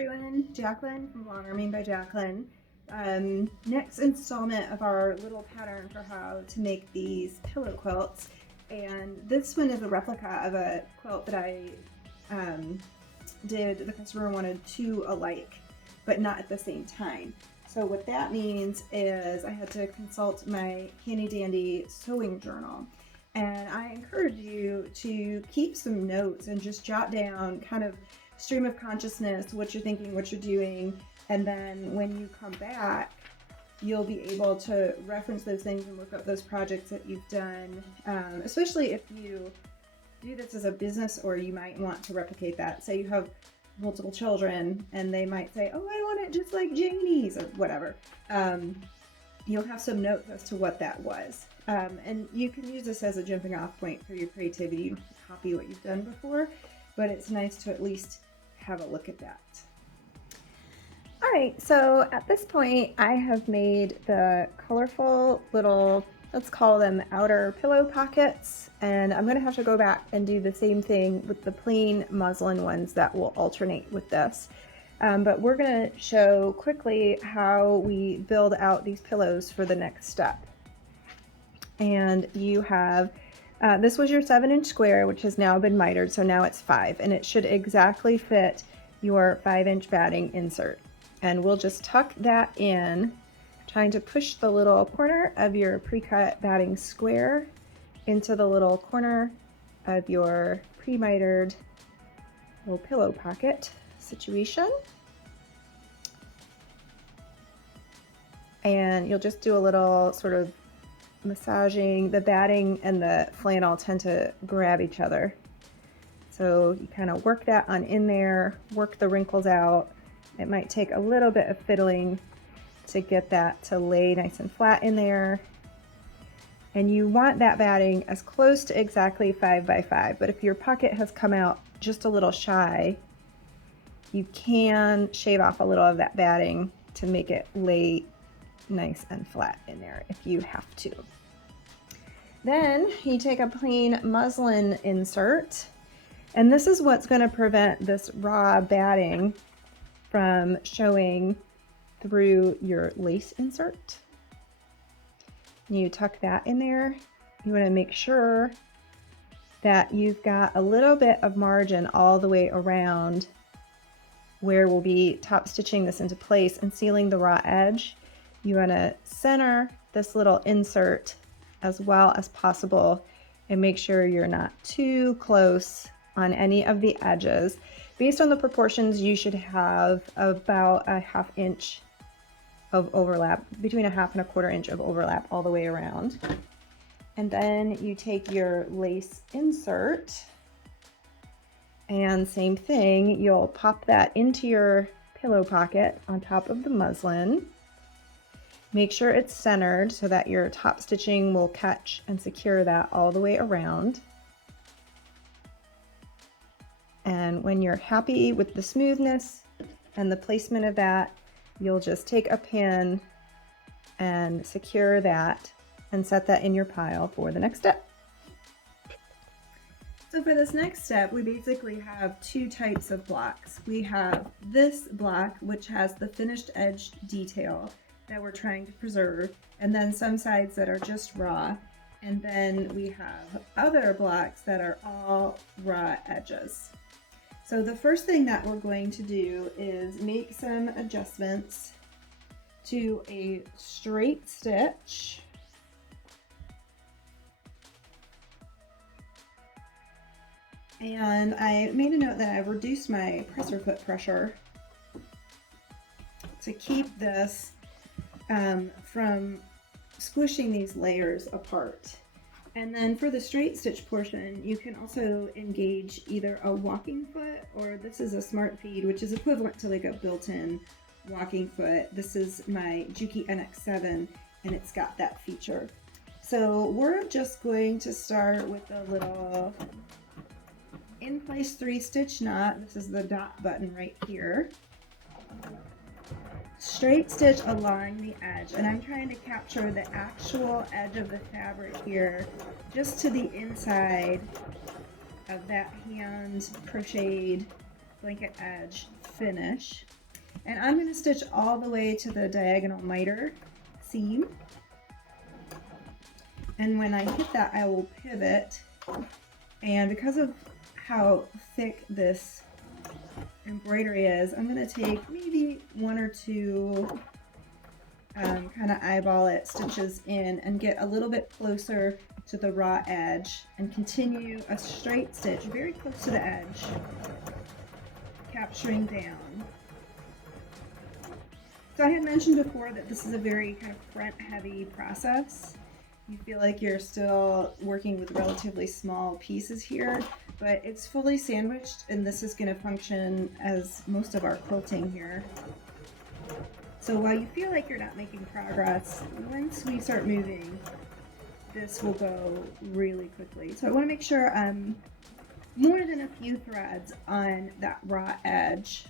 everyone, Jacqueline from Long Arming by Jacqueline. Next installment of our little pattern for how to make these pillow quilts, and this one is a replica of a quilt that I did. The customer wanted two alike, but not at the same time. So what that means is I had to consult my handy dandy sewing journal. And I encourage you to keep some notes and just jot down kind of stream of consciousness, what you're thinking, what you're doing, and then when you come back, you'll be able to reference those things and look up those projects that you've done, especially if you do this as a business or you might want to replicate that. Say you have multiple children and they might say, oh, I want it just like Janie's or whatever. You'll have some notes as to what that was. And you can use this as a jumping off point for your creativity. You can copy what you've done before, but it's nice to at least have a look at that. All right, so at this point I have made the colorful little, let's call them outer pillow pockets, and I'm gonna have to go back and do the same thing with the plain muslin ones that will alternate with this. But we're gonna show quickly how we build out these pillows for the next step. And you have, this was your 7-inch square, which has now been mitered, so now it's 5, and it should exactly fit your 5-inch batting insert. And we'll just tuck that in, trying to push the little corner of your pre-cut batting square into the little corner of your pre-mitered little pillow pocket situation. And you'll just do a little sort of massaging. The batting and the flannel tend to grab each other. So you kind of work that on in there, work the wrinkles out. It might take a little bit of fiddling to get that to lay nice and flat in there. And you want that batting as close to exactly 5 by 5, but if your pocket has come out just a little shy, you can shave off a little of that batting to make it lay nice and flat in there if you have to. Then you take a plain muslin insert, and this is what's going to prevent this raw batting from showing through your lace insert. You tuck that in there. You want to make sure that you've got a little bit of margin all the way around where we'll be top stitching this into place and sealing the raw edge. You want to center this little insert as well as possible and make sure you're not too close on any of the edges. Based on the proportions, you should have about a 1/2 inch of overlap, between a 1/2 and a 1/4 inch of overlap all the way around. And then you take your lace insert and same thing, you'll pop that into your pillow pocket on top of the muslin. Make sure it's centered so that your top stitching will catch and secure that all the way around. And when you're happy with the smoothness and the placement of that, you'll just take a pin and secure that and set that in your pile for the next step. So for this next step, we basically have two types of blocks. We have this block, which has the finished edge detail that we're trying to preserve, and then some sides that are just raw. And then we have other blocks that are all raw edges. So the first thing that we're going to do is make some adjustments to a straight stitch. And I made a note that I've reduced my presser foot pressure to keep this from squishing these layers apart. And then for the straight stitch portion, you can also engage either a walking foot, or this is a smart feed, which is equivalent to like a built-in walking foot. This is my Juki NX7, and it's got that feature. So we're just going to start with a little in-place 3-stitch knot. This is the dot button right here. Straight stitch along the edge, and I'm trying to capture the actual edge of the fabric here just to the inside of that hand crocheted blanket edge finish. And I'm going to stitch all the way to the diagonal miter seam. And when I hit that, I will pivot. And because of how thick this embroidery is, I'm going to take maybe 1 or 2 kind of eyeball it stitches in and get a little bit closer to the raw edge and continue a straight stitch very close to the edge, capturing down. So I had mentioned before that this is a very kind of front heavy process. You feel like you're still working with relatively small pieces here, but it's fully sandwiched, and this is going to function as most of our quilting here. So while you feel like you're not making progress, once we start moving, this will go really quickly. So I want to make sure I'm more than a few threads on that raw edge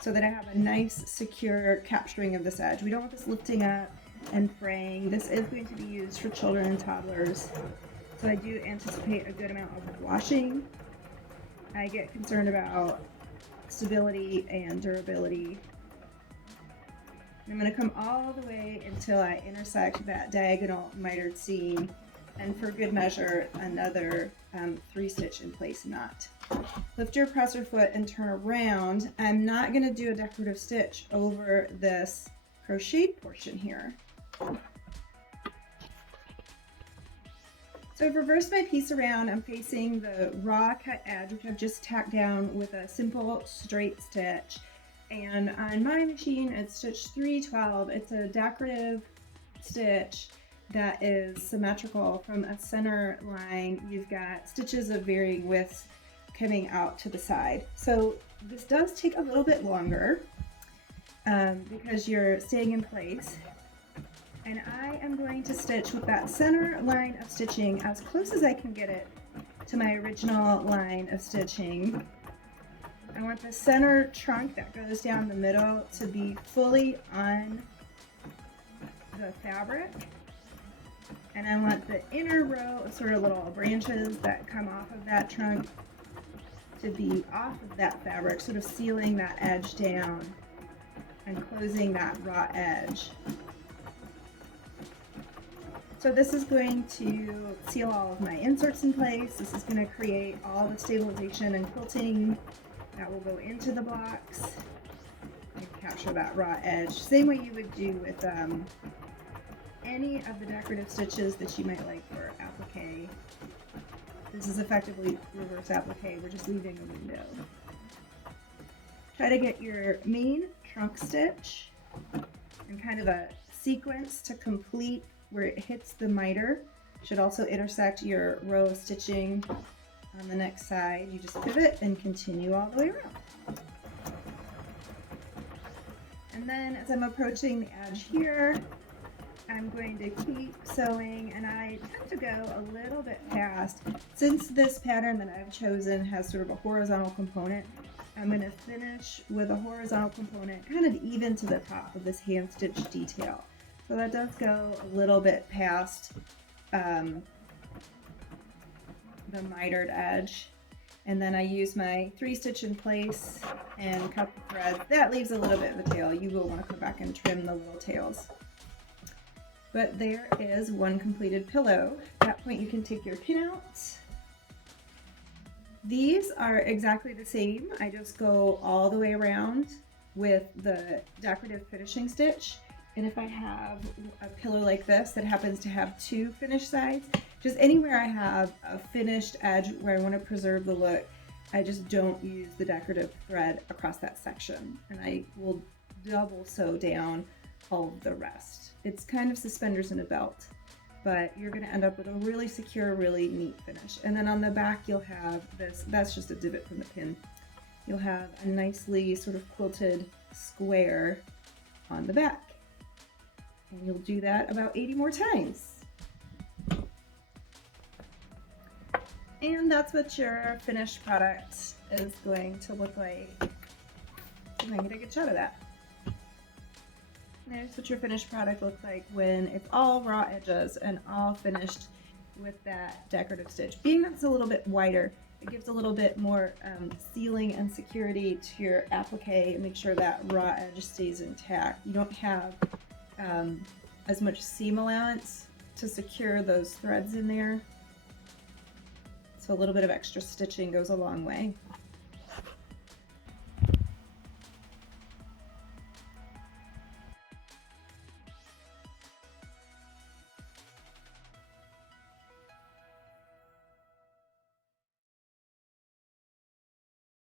so that I have a nice secure capturing of this edge. We don't want this lifting up and fraying. This is going to be used for children and toddlers, so I do anticipate a good amount of washing. I get concerned about stability and durability. I'm going to come all the way until I intersect that diagonal mitered seam, and for good measure, another 3-stitch in place knot. Lift your presser foot and turn around. I'm not going to do a decorative stitch over this crocheted portion here. So I've reversed my piece around. I'm facing the raw cut edge, which I've just tacked down with a simple straight stitch. And on my machine, it's stitch 312. It's a decorative stitch that is symmetrical from a center line. You've got stitches of varying widths coming out to the side. So this does take a little bit longer because you're staying in place. And I am going to stitch with that center line of stitching as close as I can get it to my original line of stitching. I want the center trunk that goes down the middle to be fully on the fabric. And I want the inner row of sort of little branches that come off of that trunk to be off of that fabric, sort of sealing that edge down and closing that raw edge. So this is going to seal all of my inserts in place. This is going to create all the stabilization and quilting that will go into the blocks and capture that raw edge. Same way you would do with any of the decorative stitches that you might like for applique. This is effectively reverse applique. We're just leaving a window. Try to get your main trunk stitch and kind of a sequence to complete where it hits the miter. Should also intersect your row of stitching on the next side. You just pivot and continue all the way around. And then as I'm approaching the edge here, I'm going to keep sewing, and I tend to go a little bit past. Since this pattern that I've chosen has sort of a horizontal component, I'm going to finish with a horizontal component kind of even to the top of this hand stitch detail. So that does go a little bit past the mitered edge. And then I use my 3-stitch in place and cut the thread. That leaves a little bit of a tail. You will want to come back and trim the little tails. But there is one completed pillow. At that point you can take your pin out. These are exactly the same. I just go all the way around with the decorative finishing stitch. And if I have a pillow like this that happens to have 2 finished sides, just anywhere I have a finished edge where I want to preserve the look, I just don't use the decorative thread across that section. And I will double sew down all of the rest. It's kind of suspenders in a belt, but you're going to end up with a really secure, really neat finish. And then on the back you'll have this, that's just a divot from the pin. You'll have a nicely sort of quilted square on the back. And you'll do that about 80 more times. And that's what your finished product is going to look like. I'm going to get a good shot of that. There's what your finished product looks like when it's all raw edges and all finished with that decorative stitch. Being that it's a little bit wider, It gives a little bit more sealing and security to your applique and make sure that raw edge stays intact. You don't have as much seam allowance to secure those threads in there. So a little bit of extra stitching goes a long way.